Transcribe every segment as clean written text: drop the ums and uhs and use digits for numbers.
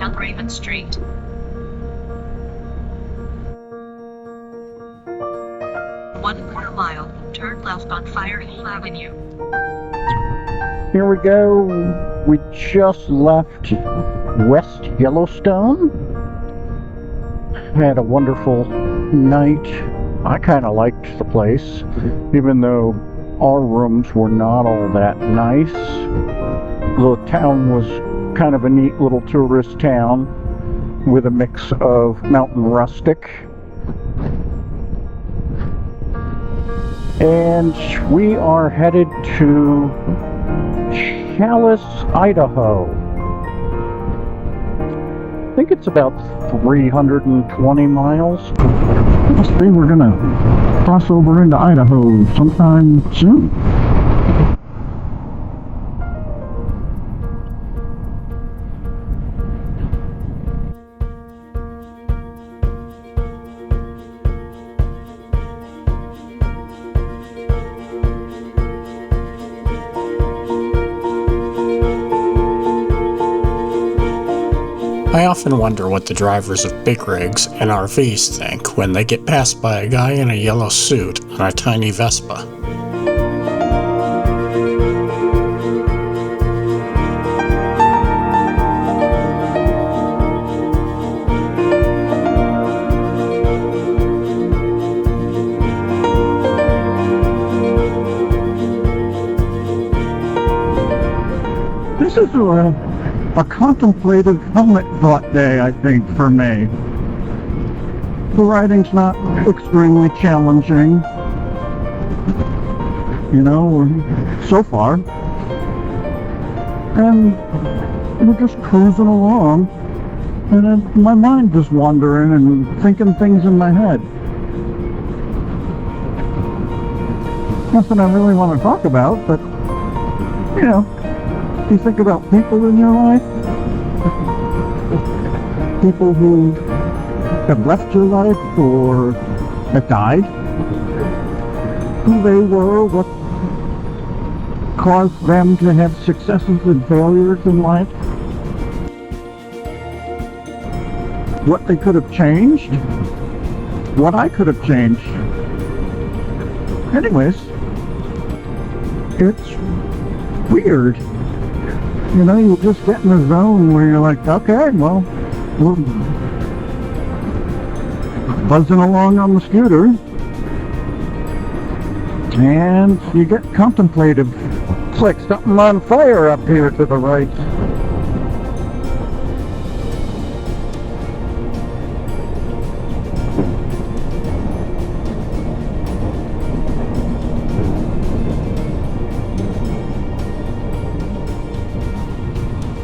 down Raven Street. One mile, turn left on Firehill Avenue. Here we go. We just left West Yellowstone. Had a wonderful night. I kind of liked the place, even though our rooms were not all that nice. The town was kind of a neat little tourist town with a mix of mountain rustic. And we are headed to Challis, Idaho. I think it's about 320 miles. Must be we're gonna cross over into Idaho sometime soon. I often wonder what the drivers of big rigs and RVs think when they get passed by a guy in a yellow suit on a tiny Vespa. This is a contemplative helmet thought day, I think, for me. The riding's not extremely challenging, you know, so far. And we're just cruising along, and then my mind is wandering and thinking things in my head. Nothing I really want to talk about, but, you know, you think about people in your life, people who have left your life or have died, who they were, what caused them to have successes and failures in life, what they could have changed, what I could have changed. Anyways, it's weird. You know, you just get in a zone where you're like, okay, well, we're buzzing along on the scooter, and you get contemplative. It's like something on fire up here to the right.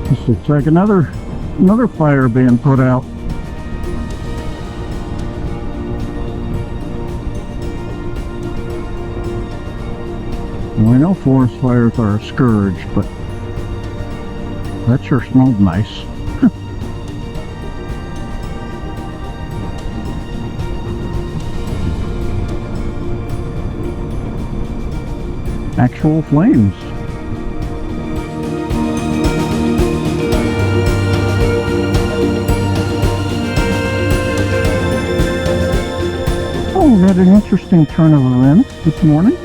This looks like another fire being put out. Well, I know forest fires are a scourge, but that sure smelled nice. Actual flames. We had an interesting turn of events this morning.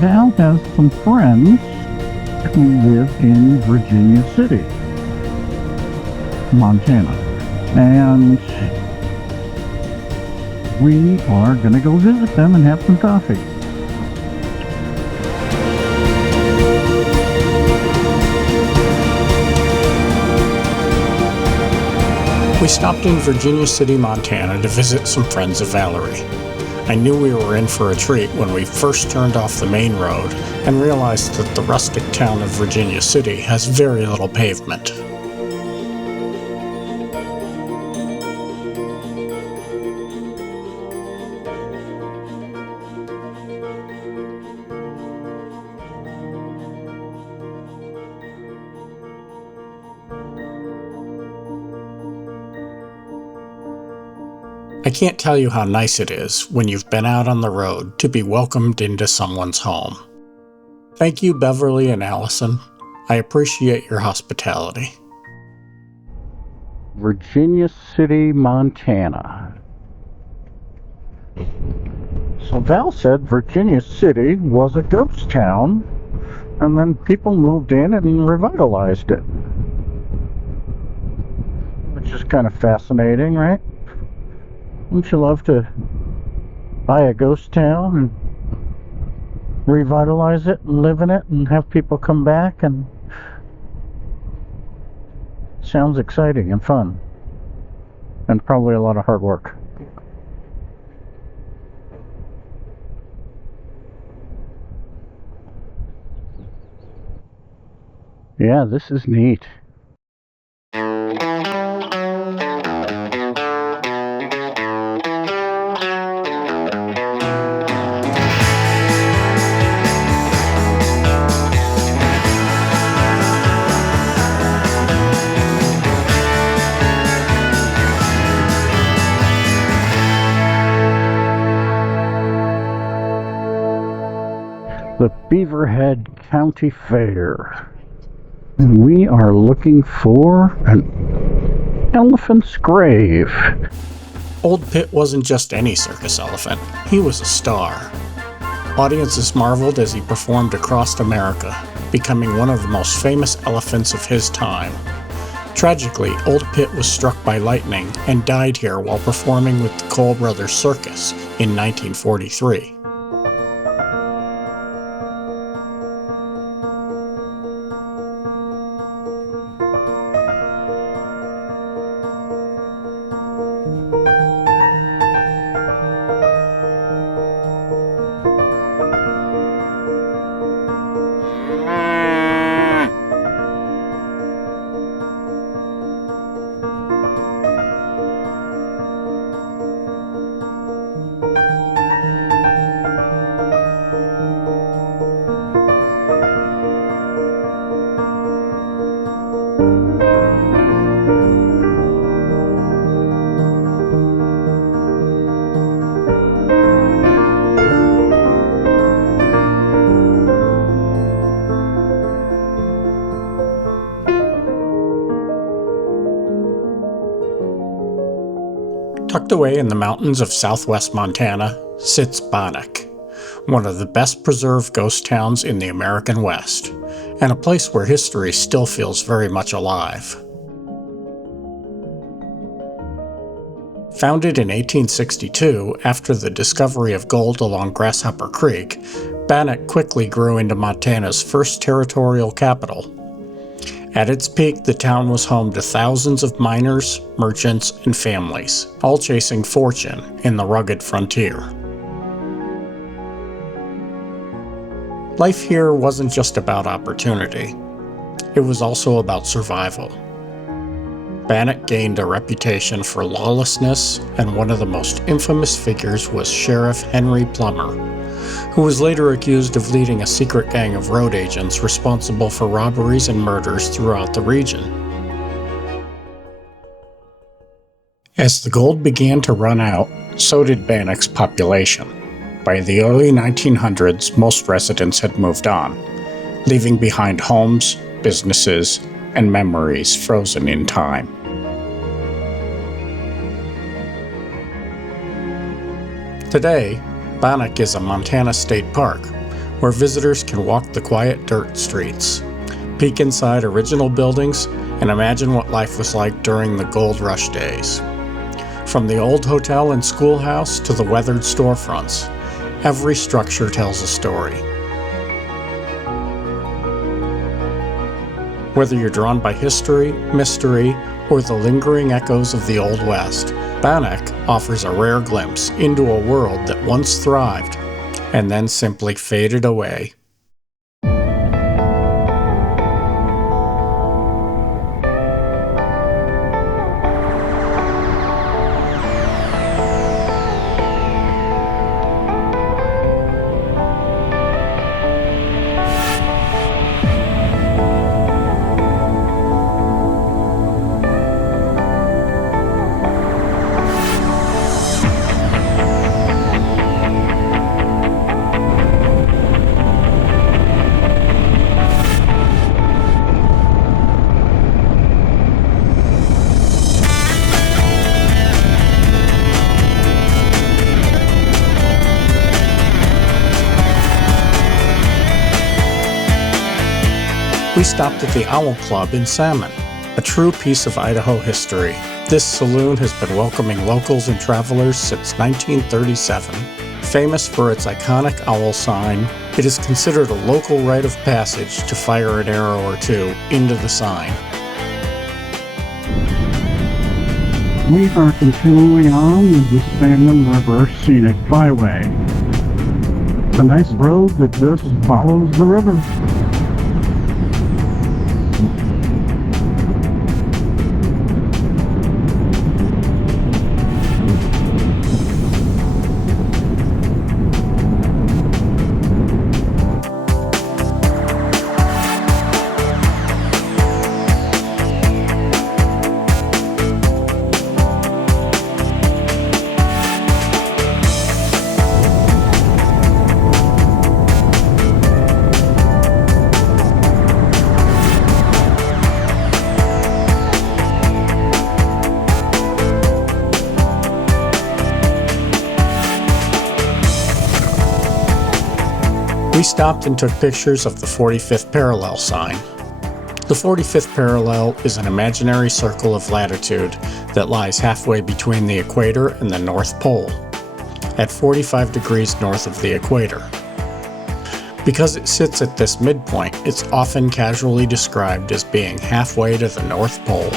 Val has some friends who live in Virginia City, Montana, and we are going to go visit them and have some coffee. We stopped in Virginia City, Montana to visit some friends of Valerie. I knew we were in for a treat when we first turned off the main road and realized that the rustic town of Virginia City has very little pavement. I can't tell you how nice it is when you've been out on the road to be welcomed into someone's home. Thank you, Beverly and Alyson. I appreciate your hospitality. Virginia City, Montana. So Val said Virginia City was a ghost town, and then people moved in and revitalized it. Which is kind of fascinating, right? Wouldn't you love to buy a ghost town and revitalize it and live in it and have people come back? And sounds exciting and fun, and probably a lot of hard work. Yeah, this is neat. The Beaverhead County Fair. And we are looking for an elephant's grave. Old Pitt wasn't just any circus elephant, he was a star. Audiences marveled as he performed across America, becoming one of the most famous elephants of his time. Tragically, Old Pitt was struck by lightning and died here while performing with the Cole Brothers Circus in 1943. Tucked away in the mountains of southwest Montana sits Bannack, one of the best preserved ghost towns in the American West, and a place where history still feels very much alive. Founded in 1862 after the discovery of gold along Grasshopper Creek, Bannack quickly grew into Montana's first territorial capital. At its peak, the town was home to thousands of miners, merchants, and families, all chasing fortune in the rugged frontier. Life here wasn't just about opportunity. It was also about survival. Bannack gained a reputation for lawlessness, and one of the most infamous figures was Sheriff Henry Plummer, who was later accused of leading a secret gang of road agents responsible for robberies and murders throughout the region. As the gold began to run out, so did Bannack's population. By the early 1900s, most residents had moved on, leaving behind homes, businesses, and memories frozen in time. Today, Bannack is a Montana state park, where visitors can walk the quiet dirt streets, peek inside original buildings, and imagine what life was like during the gold rush days. From the old hotel and schoolhouse to the weathered storefronts, every structure tells a story. Whether you're drawn by history, mystery, or the lingering echoes of the Old West, Bannack offers a rare glimpse into a world that once thrived and then simply faded away. We stopped at the Owl Club in Salmon, a true piece of Idaho history. This saloon has been welcoming locals and travelers since 1937. Famous for its iconic owl sign, it is considered a local rite of passage to fire an arrow or two into the sign. We are continuing on with the Salmon River scenic byway. A nice road that just follows the river. We stopped and took pictures of the 45th parallel sign. The 45th parallel is an imaginary circle of latitude that lies halfway between the equator and the North Pole, at 45 degrees north of the equator. Because it sits at this midpoint, it's often casually described as being halfway to the North Pole.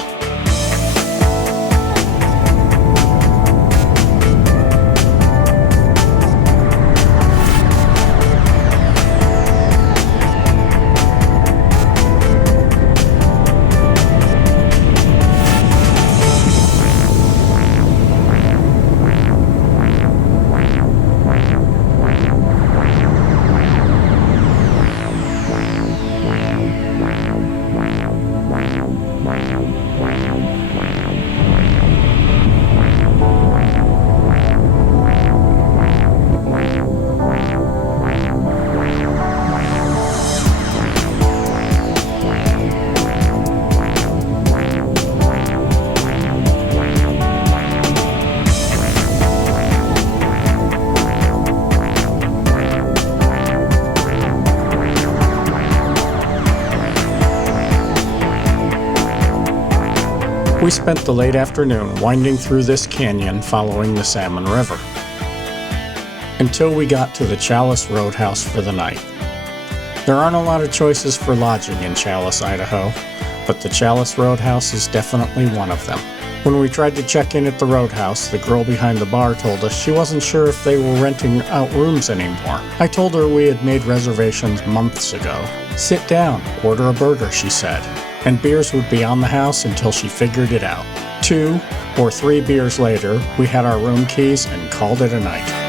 We spent the late afternoon winding through this canyon following the Salmon River, until we got to the Challis Roadhouse for the night. There aren't a lot of choices for lodging in Challis, Idaho, but the Challis Roadhouse is definitely one of them. When we tried to check in at the Roadhouse, the girl behind the bar told us she wasn't sure if they were renting out rooms anymore. I told her we had made reservations months ago. "Sit down, order a burger," she said, and beers would be on the house until she figured it out. 2 or 3 beers later, we had our room keys and called it a night.